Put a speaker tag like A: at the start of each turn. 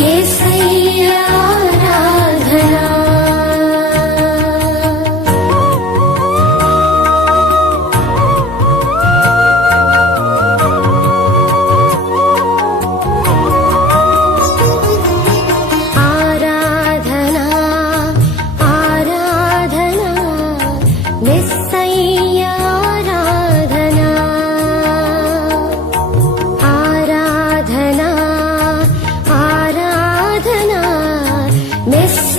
A: isso Miss